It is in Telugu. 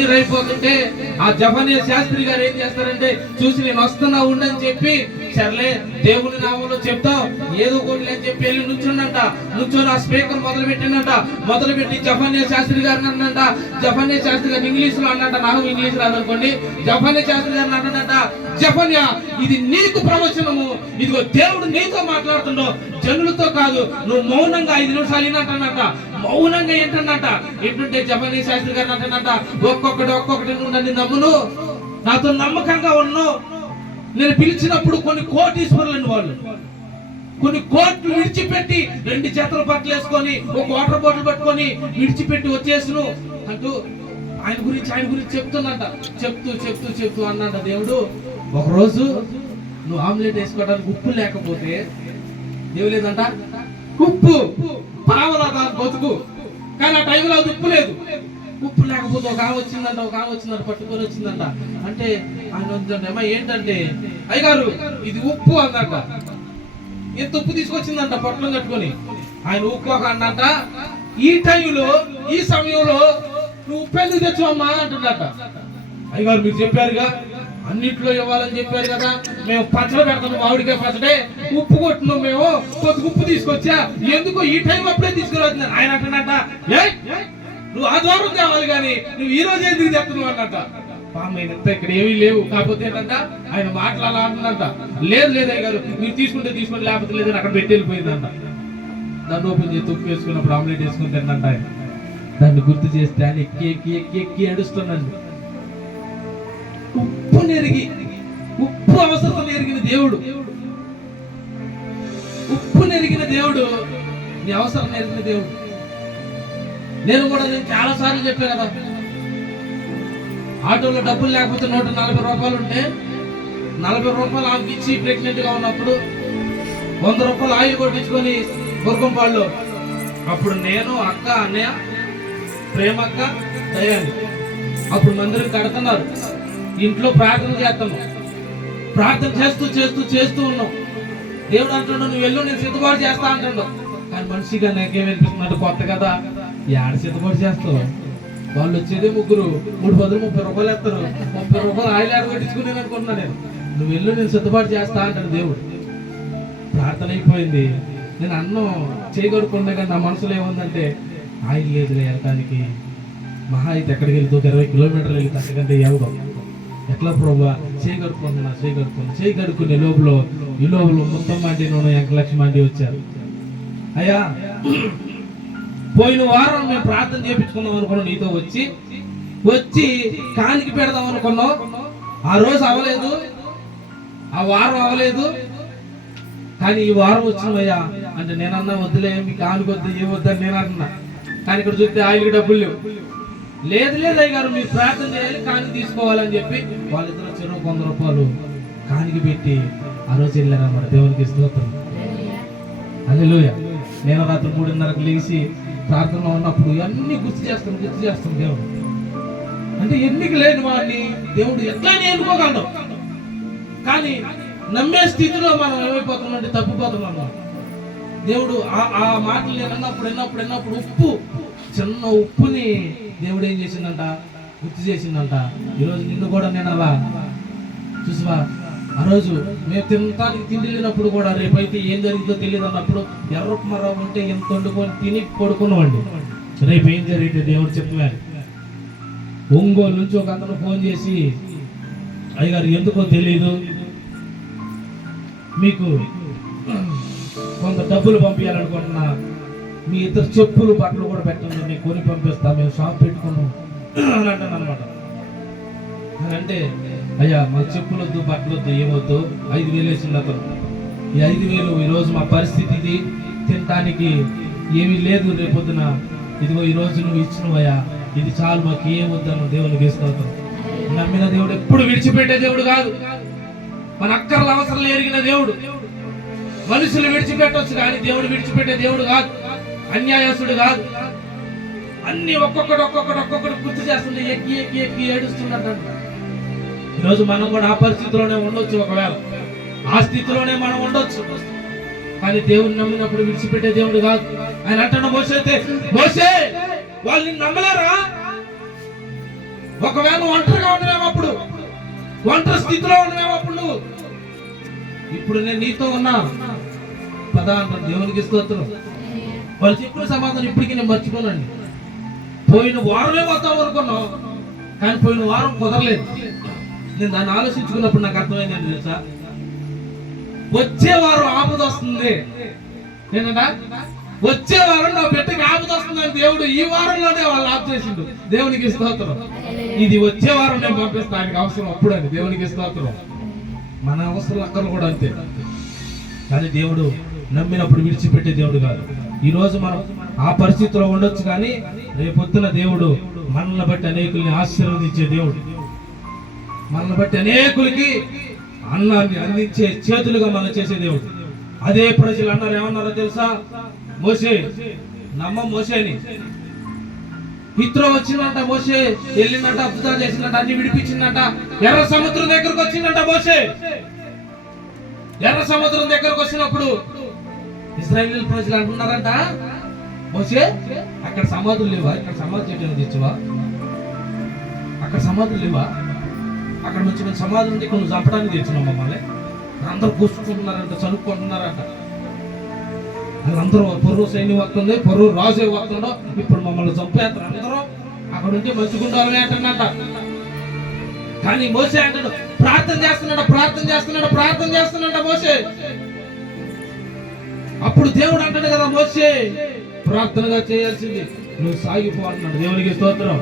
అయిపోతుంటే ఆ జపనీయ శాస్త్రి గారు ఏం చేస్తారంటే చూసి నేను వస్తున్నా ఉండని చెప్పి సర్లే దేవుని నామంలో చెప్తాం. ఏదో ఒకటి అని చెప్పి వెళ్ళి నుంచుండంట నుంచొని ఆ స్పీకర్ మొదలు పెట్టిండంట మొదలు పెట్టి జపనీయ శాస్త్రి గారిని అన్నంట. జపనీయ శాస్త్రి గారిని ఇంగ్లీష్లో అన్నంట. నాకు ఇంగ్లీష్ రాదనుకోండి. జపనీయ శాస్త్రి గారిని అన్నంట. జపన్య ఇది నీకు ప్రవచనము. ఇదిగో దేవుడు నీతో మాట్లాడుతుండో జనులతో కాదు. నువ్వు మౌనంగా ఐదు నిమిషాలు ఏంటన్నట మౌనంగా ఏంటన్నట ఏంటంటే జపనీయ శాస్త్రి గారిని అంటన్నట ఒక్కొక్కటి ఒక్కొక్కటి నువ్వు నన్ను నమ్మును. నాతో నమ్మకంగా ఉన్నావు నేను పిలిచినప్పుడు కొన్ని కోటీశ్వరులని వాళ్ళు కొన్ని కోట్లు విడిచిపెట్టి రెండు చేతుల బట్టలు వేసుకొని ఒక వాటర్ బాటిల్ పట్టుకొని విడిచిపెట్టి వచ్చేసును. అంటూ ఆయన గురించి ఆయన గురించి చెప్తున్నట. చెప్తూ చెప్తూ చెప్తూ అన్నట దేవుడు. ఒకరోజు నువ్వు ఆమ్లెట్ వేసుకోవడానికి ఉప్పు లేకపోతే దేవులేదంట ఉప్పు. పావలా దాని బతుకు. కానీ ఆ టైంలో అది ఉప్పు లేదు. ఉప్పు లేకపోతే ఒక ఆమె వచ్చిందంట ఒక ఆమె వచ్చిందంట పట్టుకొని వచ్చిందంట. అంటే ఆయన వద్దండి అమ్మ ఏంటంటే అయ్యగారు ఇది ఉప్పు అన్నట ఎంత ఉప్పు తీసుకొచ్చిందంట పొట్లం కట్టుకొని. ఆయన ఉప్పు ఒక అన్నట ఈ టైంలో ఈ సమయంలో నువ్వు ఉప్పు ఎందుకు తెచ్చావమ్మా? అంటున్నట అయ్యగారు మీరు చెప్పారుగా అన్నిట్లో ఇవ్వాలని చెప్పారు కదా. మేము పచ్చడి పెడతాము మామిడికాయ పచ్చడే. ఉప్పు కొట్టినాం మేము. కొద్ది ఉప్పు తీసుకొచ్చా. ఎందుకు ఈ టైం అప్పుడే తీసుకురావచ్చు ఆయన అంటున్నట్ట నువ్వు ఆ కావాలి కానీ నువ్వు ఈ రోజు ఎందుకు చెప్తున్నావు అన్నట? పామైన ఇక్కడ ఏమీ లేవు. కాకపోతే ఏంటంట? ఆయన మాట్లాడాలా అంటున్నట లేదు లేదే గారు మీరు తీసుకుంటే తీసుకుంటే లేకపోతే లేదని అక్కడ పెట్టి వెళ్ళిపోయిందంట. దాన్ని ఓపెన్ చేసి తొక్కు వేసుకున్నప్పుడు ఆమ్లెట్ వేసుకుని తిన్నంట ఆయన. దాన్ని గుర్తు చేస్తే ఆయన ఎక్కి ఎక్కి ఎక్కి ఎక్కి ఏడుస్తున్నాడు ఉప్పు నెరిగి ఉప్పు అవసరం ఎరిగిన దేవుడు. ఉప్పు నెరిగిన దేవుడు నీ అవసరం నెరిగిన దేవుడు. నేను కూడా నేను చాలా సార్లు చెప్పాను కదా ఆటోలో డబ్బులు లేకపోతే నూట నలభై రూపాయలు ఉంటే నలభై రూపాయలు ఆమెకి ఇచ్చి ప్రెగ్నెంట్ ఉన్నప్పుడు వంద రూపాయలు ఆయిల్ కొట్టించుకొని గుర్గంపాళ్ళు అప్పుడు నేను అక్క అన్నయ్య ప్రేమక్క దయాన్ని అప్పుడు మందిరం కడుతున్నారు. ఇంట్లో ప్రార్థన చేస్తున్నాం ప్రార్థన చేస్తూ చేస్తూ చేస్తూ ఉన్నాం. దేవుడు అంటున్నాడు నువ్వు వెళ్ళు నేను సిద్ధపాటు చేస్తా అంటున్నావు కానీ మనిషిగా నాకేం అనిపిస్తున్నట్టు కొత్త కదా. ఏడు సిద్ధపడి చేస్తావు? వాళ్ళు వచ్చేదే ముగ్గురు. మూడు పదులు ముప్పై రూపాయలు వేస్తారు. ముప్పై రూపాయలు ఆయిల్ ఆడగొట్టించుకునేది అనుకుంటున్నా నేను. నువ్వు వెళ్ళు నేను సిద్ధపాటు చేస్తా అంటాడు దేవుడు. ప్రార్థన అయిపోయింది. నేను అన్నం చేయగొడుకుండగా నా మనసులో ఏముందంటే ఆయిల్ లేదు వెళ్ళడానికి మహా అయితే ఎక్కడికి వెళ్తుంది ఇరవై కిలోమీటర్లు వెళ్తే అంతకంటే ఎవరు ఎట్లా ప్రభా చేయగడుకున్నా చేయగడుకున్నా చేయగడుకునే లోపల ఈ లోపల మొత్తం మాంటి నూనె ఎంక లక్ష వచ్చారు. అయ్యా పోయిన వారం మేము ప్రార్థన చేపించుకుందాం అనుకున్నాం నీతో వచ్చి. వచ్చి కానికి పెడదాం అనుకున్నాం. ఆ రోజు అవ్వలేదు ఆ వారం అవ్వలేదు కానీ ఈ వారం వచ్చినవయ్యా అంటే నేనన్నా వద్దులే మీ కానుకొద్దు ఏ వద్దని నేను అంటున్నా కానీ ఇక్కడ చూస్తే ఆయిల్కి డబ్బులు లేవు. లేదు లేదు అయ్య గారు మీరు ప్రార్థన చేయాలి కానికి తీసుకోవాలని చెప్పి వాళ్ళిద్దరు చెరువు వంద రూపాయలు కానికి పెట్టి ఆ రోజు వెళ్ళారు అన్నమాట దేవునికి స్తోత్రం. అల్లెలుయ నేను రాత్రి మూడున్నరకు లేచి ప్రార్థనలో ఉన్నప్పుడు అన్ని గుర్తు చేస్తాను గుర్తు చేస్తాను దేవుడు. అంటే ఎన్నిక లేని వాడిని దేవుడు ఎట్లా ఎన్నుకోగలడు. కానీ నమ్మే స్థితిలో మనం ఏమైపోతున్నాం తప్పిపోతున్నాం దేవుడు ఆ ఆ మాటలు నేను అన్నప్పుడు విన్నప్పుడు విన్నప్పుడు ఉప్పు చిన్న ఉప్పుని దేవుడు ఏం చేసిందంట? గుర్తు చేసిందంట. ఈరోజు నిన్ను కూడా నేను అలా చూసివా? ఆ రోజు మేము తినటానికి తిండి లేనప్పుడు కూడా రేపైతే ఏం జరిగిందో తెలియదు అన్నప్పుడు ఎర్రమరం ఉంటే ఎంత వండుకొని తిని పడుకున్నామండి. రేపు ఏం జరిగితే దేవుడు చెప్పారు ఒంగోలు నుంచి ఒక అతను ఫోన్ చేసి అయ్యగారు ఎందుకో తెలియదు మీకు కొంత డబ్బులు పంపించాలనుకుంటున్నా మీ ఇద్దరు చెప్పులు బట్టలు కూడా పెట్టండి. నేను కొని పంపిస్తా. మేము షాప్ పెట్టుకున్నాం. అని అంటాను అనమాట అంటే అయ్యా మాకు చెప్పులొద్దు బట్టలొద్దు వద్దు ఏమొద్దు? ఐదు వేలు వేసిండు అతను. ఈ ఐదు వేలు ఈరోజు మా పరిస్థితి ఇది తినటానికి ఏమీ లేదు రేపొద్దున. ఇదిగో ఈ రోజు నువ్వు ఇచ్చినవయ్యా ఇది చాలు మాకు ఏం దేవుని వేసుకోవద్దు నమ్మిన దేవుడు ఎప్పుడు విడిచిపెట్టే దేవుడు కాదు. మన అక్కర్ల అవసరం ఎరిగిన దేవుడు. మనుషులు విడిచిపెట్టొచ్చు కానీ దేవుడు విడిచిపెట్టే దేవుడు కాదు. అన్యాయసుడు కాదు. అన్ని ఒక్కొక్కటి ఒక్కొక్కటి ఒక్కొక్కటి గుర్తు చేస్తుంది ఎక్కి ఎక్కి ఎక్కి ఏడుస్తున్నట్టు ఈరోజు మనం కూడా ఆ పరిస్థితిలోనే ఉండొచ్చు ఒకవేళ. ఆ స్థితిలోనే మనం ఉండొచ్చు. కానీ దేవుని నమ్మినప్పుడు విడిచిపెట్టే దేవుడు కాదు. ఆయన అంటున్న మోసైతే మోసే వాళ్ళని నమ్మలేరా? ఒకవేళ ఒంటరిగా ఉండలేము అప్పుడు ఒంటరి స్థితిలో ఉండలేము అప్పుడు నువ్వు. ఇప్పుడు నేను నీతో ఉన్నా. పదా దేవునికి స్తోత్రం. వాళ్ళు చెప్పిన సమాధానం ఇప్పటికీ నేను మర్చిపోనండి పోయిన వారమే వద్దాం అనుకున్నాం. కానీ పోయిన వారం కుదరలేదు. నేను దాన్ని ఆలోచించుకున్నప్పుడు నాకు అర్థమైంది ఏంటి తెలుసా? వచ్చే వారం ఆపద వస్తుంది. ఏంటంటే? వచ్చే వారం నా బిడ్డకి ఆపద వస్తుందని దేవుడు ఈ వారంలోనే వాళ్ళు ఆఫ్ చేసిండు. దేవునికి స్తోత్రం. ఇది వచ్చే వారం నేను పంపిస్తాను ఆయనకి అవసరం అప్పుడు అని దేవునికి స్తోత్రం. మన అవసరం అక్కలు కూడా అంతే. కానీ దేవుడు నమ్మినప్పుడు విడిచిపెట్టే దేవుడు కాదు. ఈ రోజు మనం ఆ పరిస్థితిలో ఉండొచ్చు కానీ రేపొద్దున దేవుడు మనల్ని బట్టి అనేకుల్ని ఆశీర్వదించే దేవుడు. మనల్ని బట్టి అనేకులకి అన్నాన్ని అందించే చేతులుగా మనం చేసే దేవుడు. అదే ప్రజలు అన్నారు ఏమన్నారో తెలుసా? మోసే నమ్మ మోసేని మిత్రం వచ్చిందంట మోసే వెళ్ళిందంట అద్భుతాలు చేసిందంట అన్ని విడిపించిందంట. ఎర్ర సముద్రం దగ్గరకు వచ్చిందంట మోసే ఎర్ర సముద్రం దగ్గరకు వచ్చినప్పుడు ఇస్రాయేల్ ప్రజలు అంటున్నారంట మోసే అక్కడ సమాధులు లేవా? ఇక్కడ సమాధి చేయడం తెచ్చువా? అక్కడ సమాధులు లేవా? అక్కడ నుంచి మేము సమాధులు నుండి కొన్ని చంపడానికి తెచ్చినాం మమ్మల్ని. అందరూ కూర్చుంటున్నారంట చదువుకుంటున్నారంట. వాళ్ళందరూ పొర్రు సైన్యం వస్తుంది పొర్రు రాజే వస్తుండో ఇప్పుడు మమ్మల్ని చంపేస్తారు అందరూ. అక్కడ నుంచి మంచుకుంటారని అంటున్నట కానీ మోసే అంటాడు ప్రార్థన చేస్తున్నాడు ప్రార్థన చేస్తున్నాడు ప్రార్థన చేస్తున్నాడు మోసే. అప్పుడు దేవుడు అంటాడు కదా మోసే ప్రార్థనగా చేయాల్సింది నువ్వు సాగిపో అంటున్నాడు. దేవునికి స్తోత్రం.